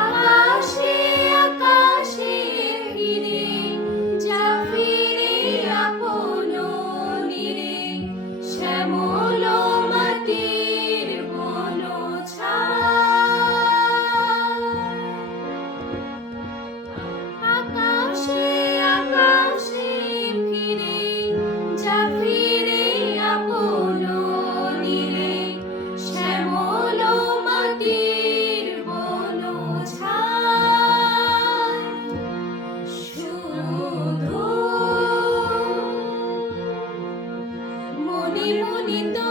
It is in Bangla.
আকাশে আকাশে ফিরে যা ফিরে আপন নীরে, শ্যামল মাটির বন আকাশে আকাশে ফিরে যা ফিরে আপন নীরে, শ্যামল মাটির বন শুধু মনে মনে তো